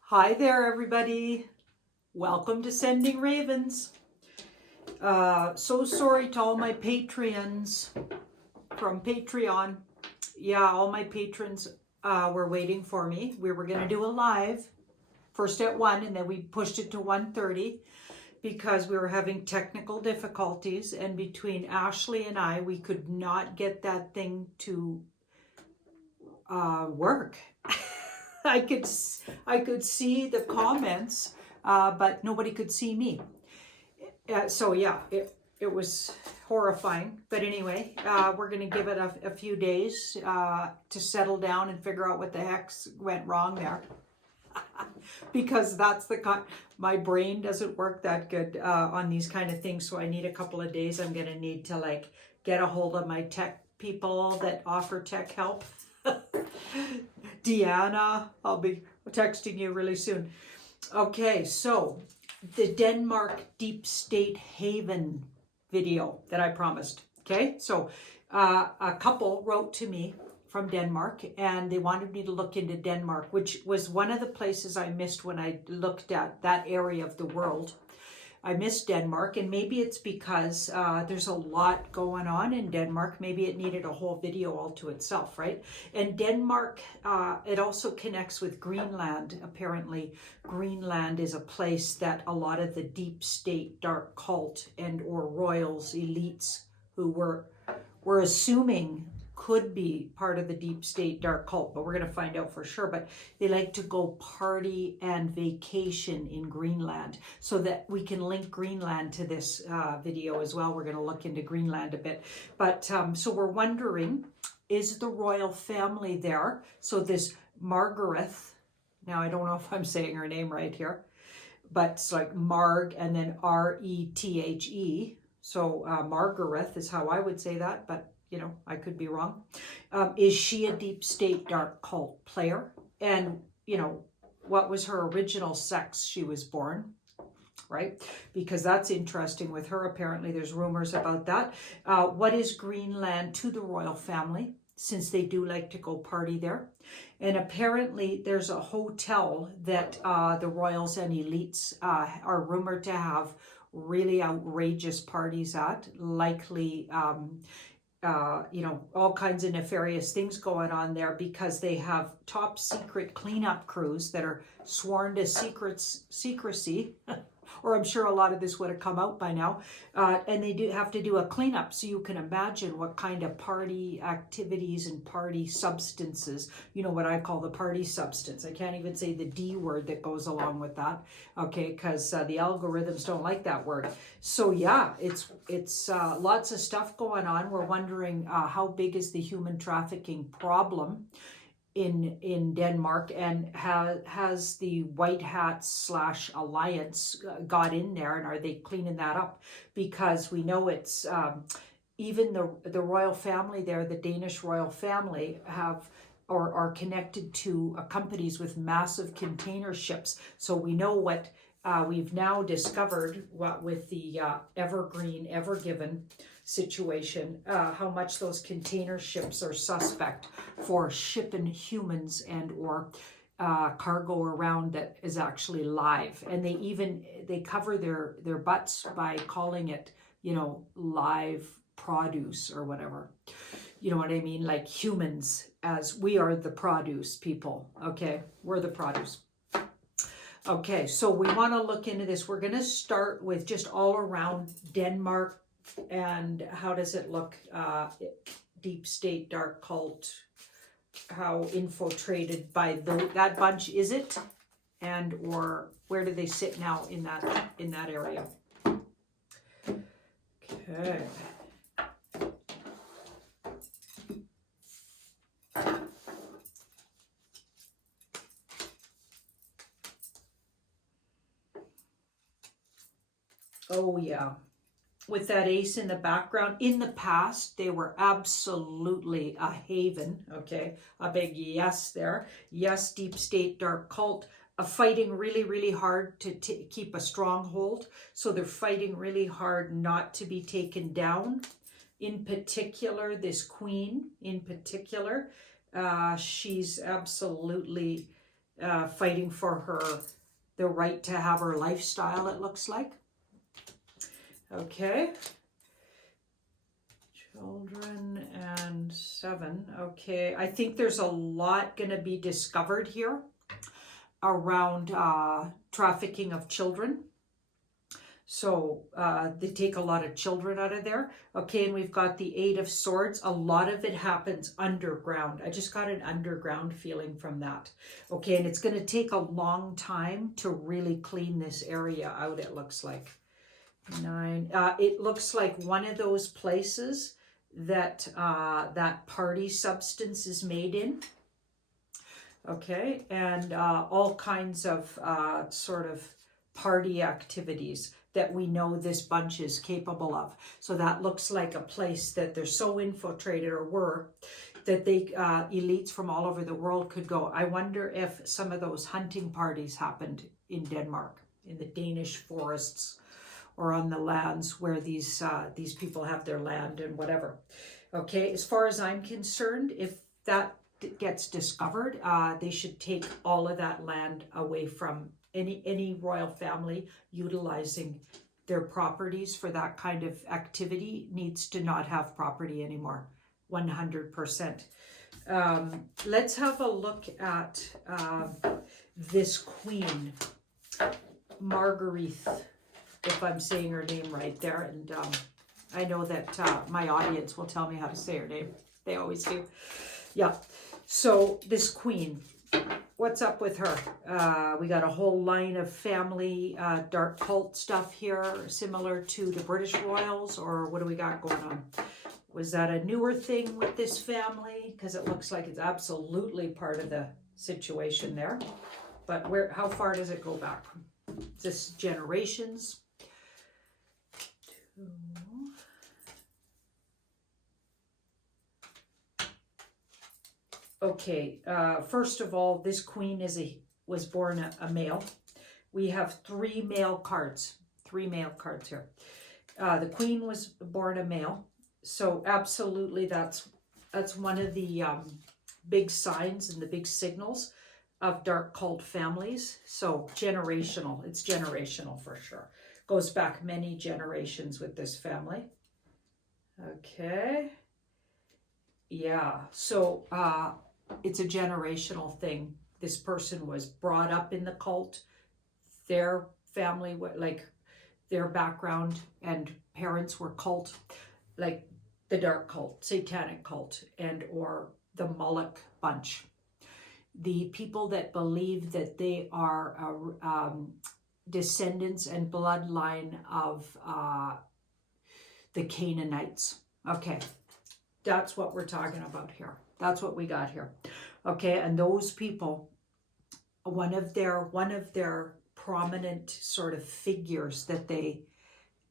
Hi there, everybody. Welcome to Sending Ravens. So sorry to all my Patreons from Patreon. Yeah, all my patrons were waiting for me. We were going to do a live first at 1, and then we pushed it to 1:30 because we were having technical difficulties. And between Ashley and I, we could not get that thing to work. I could see the comments, but nobody could see me. So yeah, it was horrifying. But anyway, we're going to give it a few days to settle down and figure out what the heck went wrong there. Because that's my brain doesn't work that good on these kind of things. So I need a couple of days. I'm going to need to like get a hold of my tech people that offer tech help. Deanna, I'll be texting you really soon. Okay, so the Denmark Deep State Haven video that I promised. Okay, so a couple wrote to me from Denmark and they wanted me to look into Denmark, which was one of the places I missed when I looked at that area of the world. I miss Denmark, and maybe it's because there's a lot going on in Denmark. Maybe it needed a whole video all to itself, right? And Denmark, it also connects with Greenland. Apparently, Greenland is a place that a lot of the deep state dark cult and or royals, elites who were assuming could be part of the deep state dark cult, but we're going to find out for sure. But they like to go party and vacation in Greenland, so that we can link Greenland to this video as well. We're going to look into Greenland a bit. But so we're wondering, is the royal family there? So this Margaret, now I don't know if I'm saying her name right here, but it's like Marg and then R-E-T-H-E. So Margaret is how I would say that, but you know, I could be wrong. Is she a deep state dark cult player? And, you know, what was her original sex? She was born, right? Because that's interesting with her. Apparently there's rumors about that. What is Greenland to the royal family, since they do like to go party there? And apparently there's a hotel that the royals and elites are rumored to have really outrageous parties at, likely you know, all kinds of nefarious things going on there, because they have top secret cleanup crews that are sworn to secrecy, or I'm sure a lot of this would have come out by now, and they do have to do a cleanup. So you can imagine what kind of party activities and party substances, you know, what I call the party substance. I can't even say the D word that goes along with that, okay, because the algorithms don't like that word. So yeah, it's lots of stuff going on. We're wondering how big is the human trafficking problem in Denmark, and has the White Hats / Alliance got in there, and are they cleaning that up? Because we know it's even the royal family there, the Danish royal family, have or are connected to companies with massive container ships. So we know what we've now discovered, what with the Evergreen, Evergiven situation, how much those container ships are suspect for shipping humans and or cargo around that is actually live. And they cover their butts by calling it, you know, live produce or whatever. You know what I mean? Like humans, as we are the produce people. Okay, we're the produce. Okay, so we want to look into this. We're going to start with just all around Denmark. And how does it look? Deep state, dark cult, how infiltrated by that bunch is it? And or where do they sit now in that area? Okay. Oh yeah. With that ace in the background, in the past, they were absolutely a haven, okay? A big yes there. Yes, deep state, dark cult, fighting really, really hard to keep a stronghold. So they're fighting really hard not to be taken down. In particular, this queen in particular, She's absolutely fighting for the right to have her lifestyle, it looks like. Okay. Children and 7. Okay, I think there's a lot going to be discovered here around trafficking of children. So they take a lot of children out of there. Okay, and we've got the 8 of Swords. A lot of it happens underground. I just got an underground feeling from that. Okay, and it's going to take a long time to really clean this area out, it looks like. 9. It looks like one of those places that that party substance is made in. Okay, and all kinds of sort of party activities that we know this bunch is capable of. So that looks like a place that they're so infiltrated, or were, that they elites from all over the world could go. I wonder if some of those hunting parties happened in Denmark, in the Danish forests, or on the lands where these people have their land and whatever. Okay, as far as I'm concerned, if that gets discovered, they should take all of that land away from any royal family utilizing their properties for that kind of activity. Needs to not have property anymore, 100%. Let's have a look at this queen, Marguerite, if I'm saying her name right there. And I know that my audience will tell me how to say her name. They always do. Yeah. So this queen, what's up with her? We got a whole line of family dark cult stuff here, similar to the British royals, or what do we got going on? Was that a newer thing with this family? Because it looks like it's absolutely part of the situation there. But how far does it go back? Is this generations? 2. Okay, first of all, this queen was born a male. We have 3 male cards. 3 male cards here. The queen was born a male. So absolutely, that's one of the big signs and the big signals of dark cult families. So generational, it's generational for sure. Goes back many generations with this family. Okay. Yeah, so it's a generational thing. This person was brought up in the cult. Their family, like their background and parents were cult, like the dark cult, satanic cult, and or the Moloch bunch. The people that believe that they are descendants and bloodline of the Canaanites. Okay, that's what we're talking about here. That's what we got here. Okay, and those people, one of their prominent sort of figures that they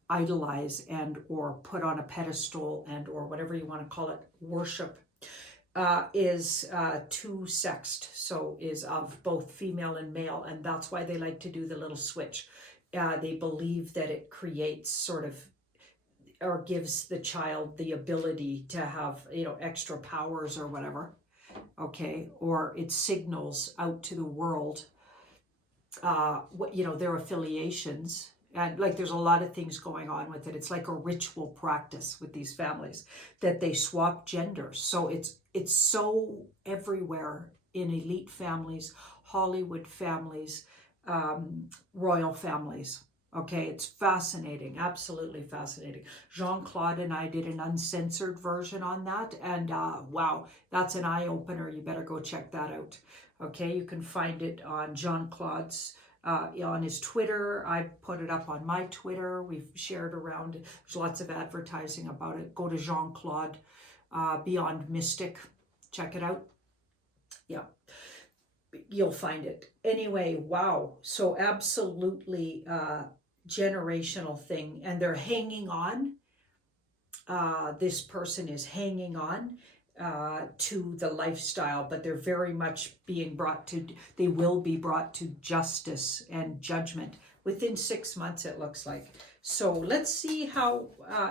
idolize and or put on a pedestal and or whatever you want to call it, worship, is two-sexed, so is of both female and male, and that's why they like to do the little switch. They believe that it creates sort of, or gives the child the ability to have, extra powers or whatever, okay, or it signals out to the world, their affiliations. And like there's a lot of things going on with it. It's like a ritual practice with these families that they swap genders. So it's so everywhere in elite families, Hollywood families, royal families. Okay, it's fascinating, absolutely fascinating. Jean-Claude and I did an uncensored version on that, and wow, that's an eye-opener. You better go check that out. Okay, you can find it on Jean-Claude's on his Twitter. I put it up on my Twitter. We've shared around. There's lots of advertising about it. Go to Jean-Claude Beyond Mystic. Check it out. Yeah, you'll find it. Anyway, wow. So absolutely generational thing. And they're hanging on. This person is hanging on to the lifestyle, but they're very much they will be brought to justice and judgment within 6 months, it looks like. So let's see how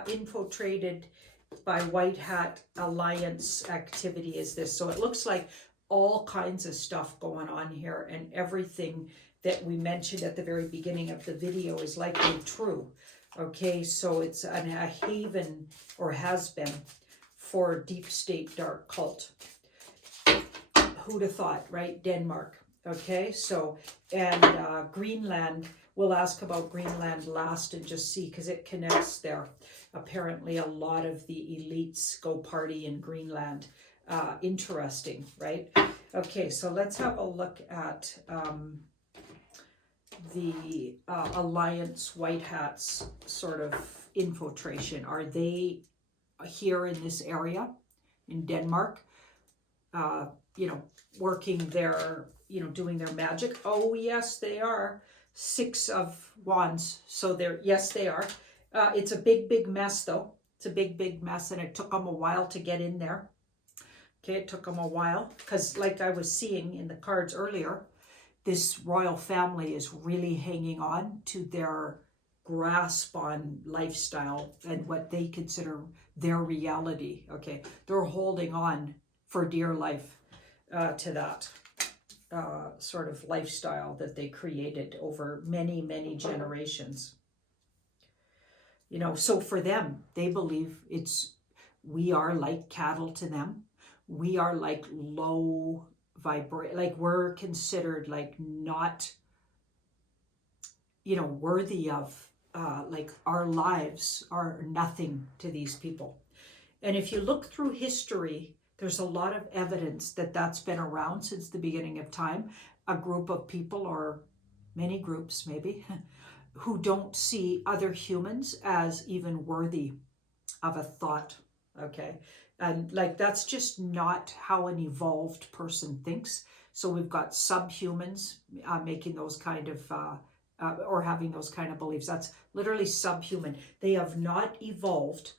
infiltrated by White Hat Alliance activity is this. So it looks like all kinds of stuff going on here, and everything that we mentioned at the very beginning of the video is likely true. Okay, so it's a haven, or has been, for deep state dark cult. Who'd have thought, right? Denmark. Okay, so, and Greenland, we'll ask about Greenland last and just see, because it connects there. Apparently a lot of the elites go party in Greenland. Interesting, right? Okay, so let's have a look at the Alliance White Hats sort of infiltration. Are they here in this area in Denmark? You know, working their, you know, doing their magic. Oh yes, they are. 6 of Wands. So they're, yes, they are. It's a big mess though. It's a big mess, and it took them a while to get in there. Okay, it took them a while, because like I was seeing in the cards earlier, this royal family is really hanging on to their grasp on lifestyle and what they consider their reality. Okay, they're holding on for dear life to that sort of lifestyle that they created over many generations. You know, so for them, they believe we are like cattle to them. We are like low vibrate, like we're considered like not, you know, worthy of, like our lives are nothing to these people. And if you look through history, there's a lot of evidence that that's been around since the beginning of time. A group of people, or many groups maybe, who don't see other humans as even worthy of a thought, okay? And like, that's just not how an evolved person thinks. So we've got subhumans making those kind of, or having those kind of beliefs. That's literally subhuman. They have not evolved.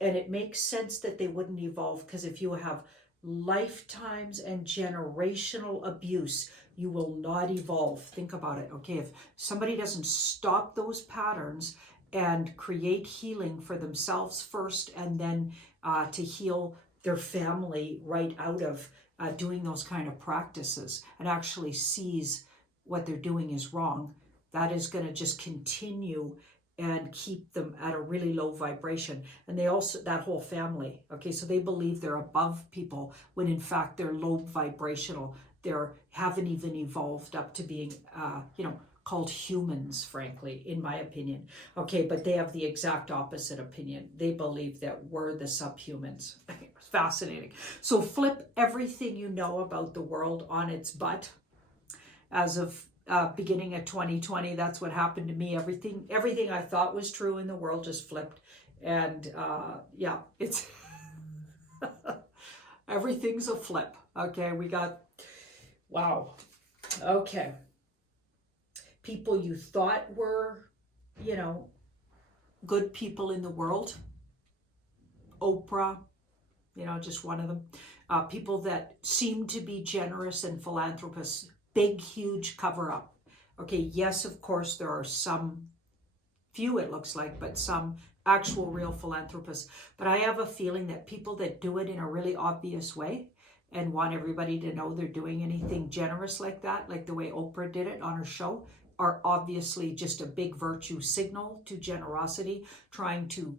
And it makes sense that they wouldn't evolve, because if you have lifetimes and generational abuse, you will not evolve. Think about it, okay? If somebody doesn't stop those patterns and create healing for themselves first, and then to heal their family right out of doing those kind of practices, and actually sees what they're doing is wrong, that is going to just continue and keep them at a really low vibration. And they also, that whole family, okay, so they believe they're above people when in fact they're low vibrational. They haven't even evolved up to being, you know, called humans, frankly, in my opinion. Okay, but they have the exact opposite opinion. They believe that we're the subhumans. Fascinating. So flip everything you know about the world on its butt. As of beginning of 2020, that's what happened to me. Everything I thought was true in the world just flipped. And yeah, it's everything's a flip. Okay, we got, wow. Okay. People you thought were, you know, good people in the world. Oprah, you know, just one of them. People that seem to be generous and philanthropists. Big, huge cover up. Okay, yes, of course, there are some, few it looks like, but some actual real philanthropists. But I have a feeling that people that do it in a really obvious way and want everybody to know they're doing anything generous like that, like the way Oprah did it on her show, are obviously just a big virtue signal to generosity, trying to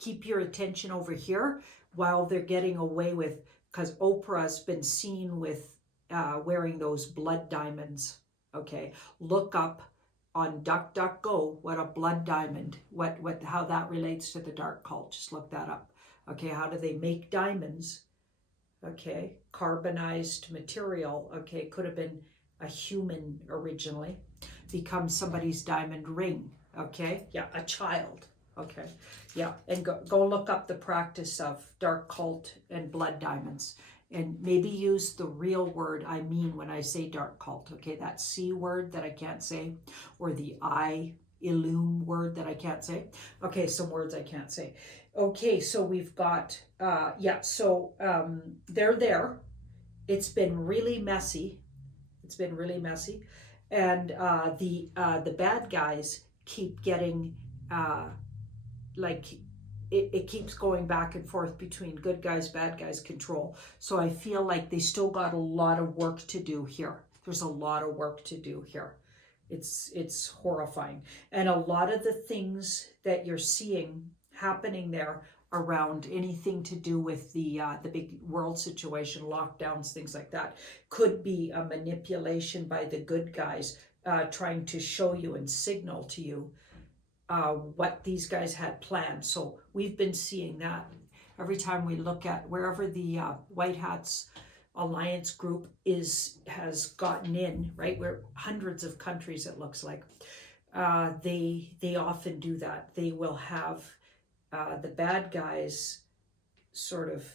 keep your attention over here while they're getting away with, because Oprah's been seen with wearing those blood diamonds. Okay, look up on DuckDuckGo what a blood diamond, how that relates to the dark cult. Just look that up. Okay, how do they make diamonds? Okay, carbonized material. Okay, could have been a human originally, become somebody's diamond ring. Okay, yeah, a child. Okay, yeah, and go look up the practice of dark cult and blood diamonds. And maybe use the real word I mean when I say dark cult, okay? That C word that I can't say, or the illume word that I can't say. Okay, some words I can't say. Okay, so we've got, yeah, so they're there. It's been really messy. It's been really messy. And the bad guys keep getting, like, it keeps going back and forth between good guys, bad guys, control. So I feel like they still got a lot of work to do here. There's a lot of work to do here. It's horrifying. And a lot of the things that you're seeing happening there around anything to do with the big world situation, lockdowns, things like that, could be a manipulation by the good guys trying to show you and signal to you what these guys had planned. So we've been seeing that every time we look at wherever the White Hats Alliance group has gotten in, right? Where hundreds of countries, it looks like, they often do that. They will have the bad guys sort of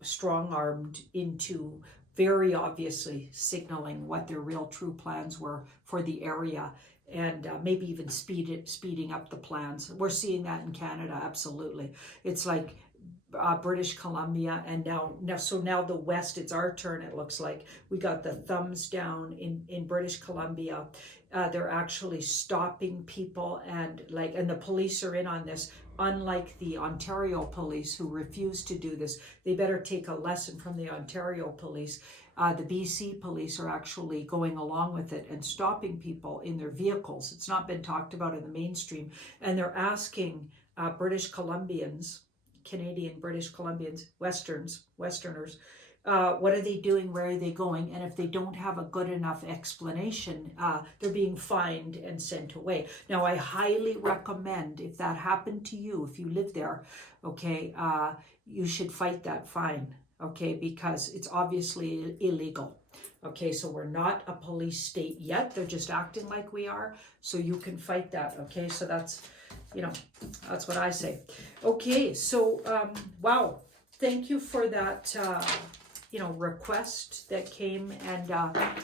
strong-armed into very obviously signaling what their real true plans were for the area, and maybe even speeding up the plans. We're seeing that in Canada, absolutely. It's like British Columbia, and now the West, it's our turn, it looks like. We got the thumbs down in British Columbia. They're actually stopping people, and the police are in on this. Unlike the Ontario police who refused to do this, they better take a lesson from the Ontario police. The BC police are actually going along with it and stopping people in their vehicles. It's not been talked about in the mainstream. And they're asking British Columbians, Canadian British Columbians, Westerners, what are they doing? Where are they going? And if they don't have a good enough explanation, they're being fined and sent away. Now, I highly recommend, if that happened to you, if you live there, okay, you should fight that fine, okay, because it's obviously illegal. Okay, so we're not a police state yet. They're just acting like we are. So you can fight that, okay? So that's, that's what I say. Okay, so, wow. Thank you for that, request that came, and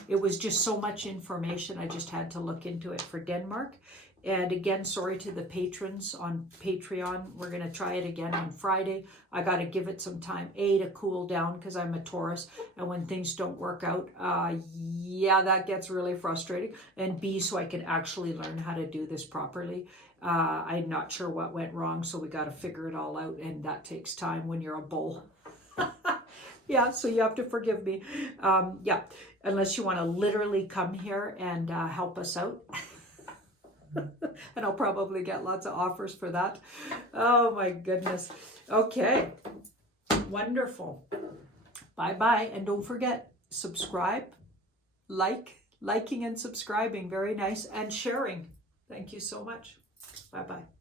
it was just so much information. I just had to look into it for Denmark. And again, sorry to the patrons on Patreon. We're going to try it again on Friday. I got to give it some time, A, to cool down because I'm a Taurus, and when things don't work out, that gets really frustrating, and B, so I can actually learn how to do this properly. I'm not sure what went wrong, so we got to figure it all out, and that takes time when you're a bull. Yeah, so you have to forgive me. Unless you want to literally come here and help us out. And I'll probably get lots of offers for that. Oh my goodness. Okay. Wonderful. Bye-bye. And don't forget, subscribe, liking and subscribing. Very nice. And sharing. Thank you so much. Bye-bye.